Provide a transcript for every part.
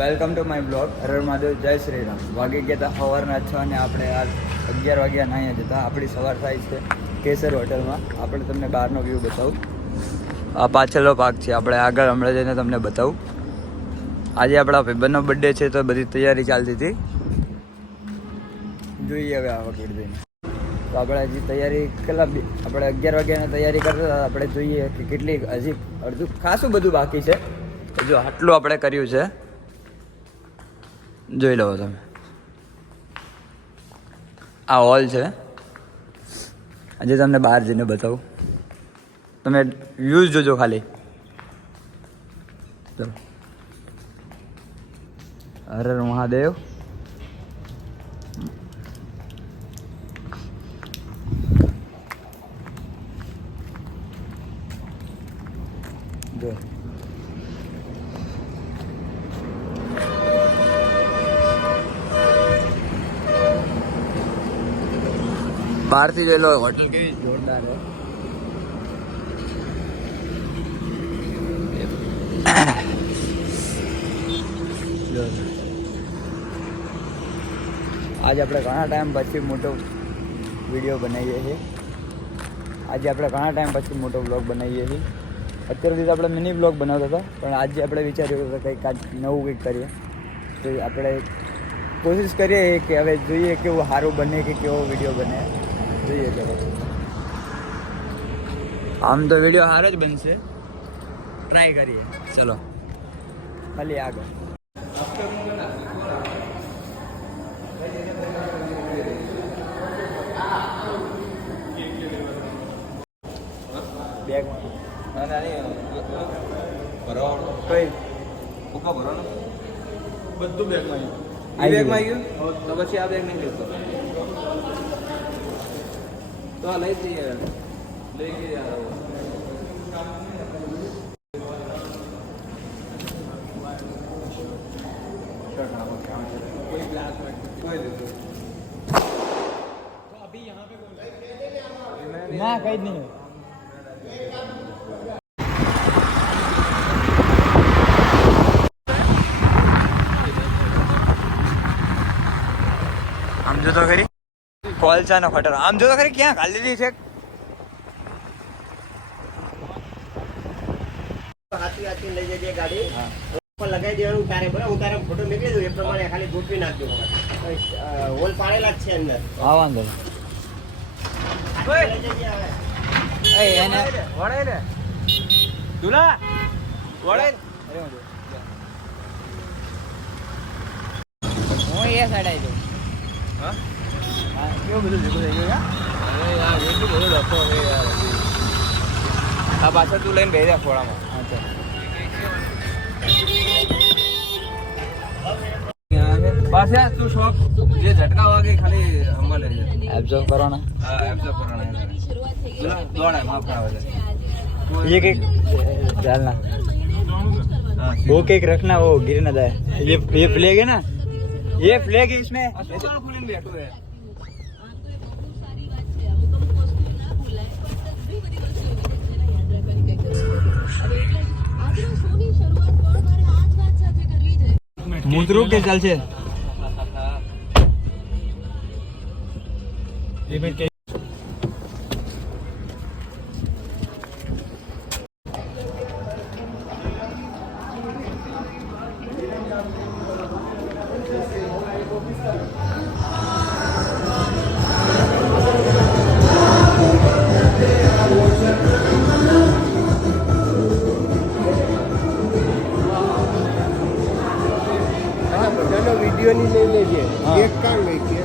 Welcome to my blog. હર મહાદેવ, જય શ્રી રામ. વાગી ગયા હતા સવારના 6 અને આપણે આ 11 વાગ્યા નાહી જતા. આપણી સવાર થાય છે કેસર હોટલમાં. આપણે તમને બહારનો વ્યૂ બતાવું. આ પાછળનો ભાગ છે. આપણે આગળ હમણાં જઈને તમને બતાવું. આજે આપણા ભાઈબંધનો બર્થડે છે તો બધી તૈયારી ચાલતી હતી. જોઈએ હવે આ વખતે જઈને તો આપણે હજી તૈયારી કેટલા આપણે 11 વાગ્યાની તૈયારી કરતા હતા. આપણે જોઈએ કે કેટલી હજી અડધું ખાસું બધું બાકી છે. હજુ આટલું આપણે કર્યું છે. જોઈ લો તમે. આ હોલ છે. આજે તમને બહાર જઈને બતાવું. તમે વ્યૂઝ જોજો ખાલી. ચલો. હર હર મહાદેવ. જો બહારથી જોઈ લો હોટલ કેવી જોરદાર છે. આજે આપણે ઘણા ટાઈમ પછી મોટો વિડીયો બનાવીએ છીએ. આજે આપણે ઘણા ટાઈમ પછી મોટો બ્લોગ બનાવીએ છીએ. અત્યાર સુધી આપણે મિની બ્લોગ બનાવતા હતા, પણ આજે આપણે વિચાર્યું કે કંઈક નવું કંઈક કરીએ. તો આપણે કોશિશ કરીએ કે હવે જોઈએ કેવું સારું બને કે કેવો વિડીયો બને. જોઈએ તો આમ તો વિડીયો સારો જ બનશે. ટ્રાય કરીએ. ચલો ખાલી આગળ બેગ કઈ ભૂકા ભરવાનું બધું બેગમાં આવી ગયું. તો પછી આ બેગ નહીં લેતો તો આ લઈ જઈએ. લઈ ગયા ના કઈ જ નહીં. આમ જો તો ખરી કોલસા નો ખટરો. આમ જો તો ખરી ક્યાં ખાલી દીધી છે. હાથી લઈ જજે ગાડી લગાવી દેવાનું. તારે બરાબર હું તારે ફોટો નીકળી દઉં એ પ્રમાણે ખાલી ગોઠવી નાખજો. હોલ પાડેલા જ છે અંદર. હા વાંધો એને વળે ને દુલા વળે. હું એ સાઈડ આવી જાઉં. હા કેવું બધું ભેગું થઈ ગયું. અરે યાર એટલું બધું લખો હવે યાર. આ પાછળ તું લઈને બેસી જા ફોડામાં. પાછા તું શોપ જે ઝટકા વાગે ખાલી હમણાં લેજે. એબ્ઝોર્બ કરવાના. હા એબ્ઝોર્બ કરવાના. દોડા માફ આવે છે. ये केक डालना. वो केक रखना, वो गिर ना जाए. ये फ्लैग है ना, ये फ्लैग है इसमें. खुले बैठो है. મૂતરું કે ચાલશે. વિડીયો ની લઈ લેજે. કેક કાઢ લઈ કે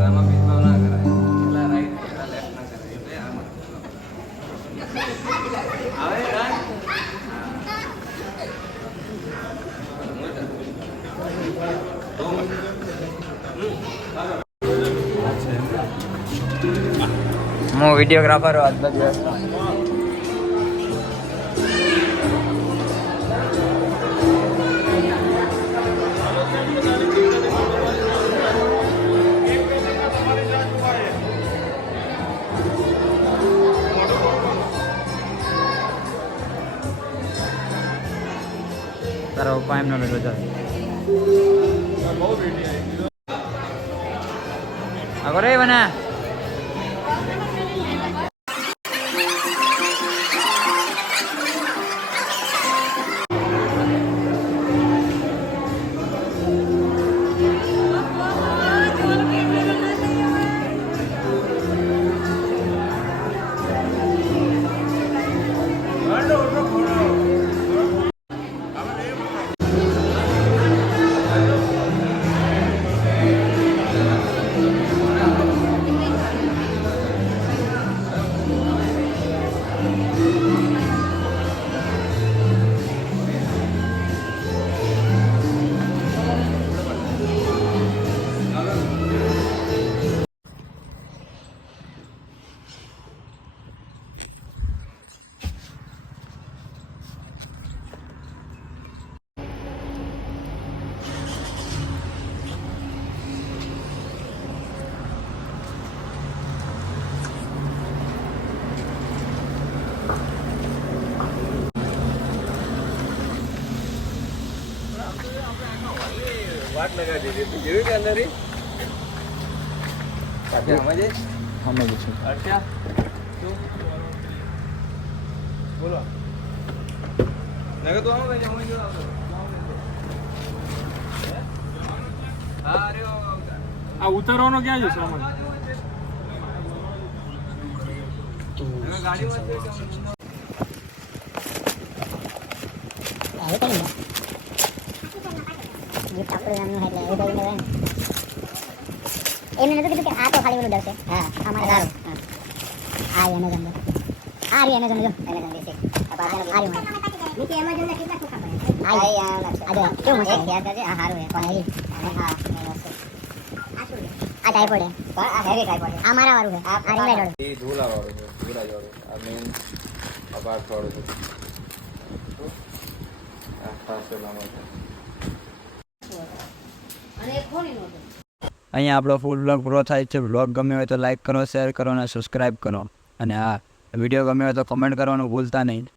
આમાં ભેદભાવ ના કરાય. પેલા right, પેલા left ના કરાય. એટલે આમાં. આવે right? હું વિડીયોગ્રાફર આજના દિવસનો તારા પપ્પા એમનો બેઠો છે આગળ રે બના वाट लगा दीजिए तो जेवी के अंदर ही काफी हमें पूछो अच्छा तो बोलो नगे तो हम जाऊंगे जो अरे आ उतरવાનો ક્યાં છે સામાન ગાડી માં આવે તો ये આપણે નામનું એટલે એ ભાઈ ને એમને નતું કીધું કે આ તો ખાલી ઓલું દર્શે હા અમારે સારું હા આ એમેઝોન જો આ રી એમેઝોન જો એમેઝોન દેશે આ પાછળ આ રી નીચે એમેઝોન ના કેટલા ખોખા પડે આ આ જો કેવું મસ્ત યાર કરજે આ સારું હે પણ એ હા આ ટાઈપોડ હે આ હેવી ટાઈપોડ આ મારા વાળું હે આ રી વાળું એ ધૂલા વાળું છે ધૂલા વાળું આ મેન અપાર વાળું છે આ પાસે લાંબો છે અહીંયા આપણો ફૂલ બ્લોગ પૂરો થાય છે. બ્લોગ ગમ્યો હોય તો લાઈક કરો, શેર કરો અને સબસ્ક્રાઈબ કરો. અને આ વિડીયો ગમ્યો હોય તો કમેન્ટ કરવાનું ભૂલતા નહીં.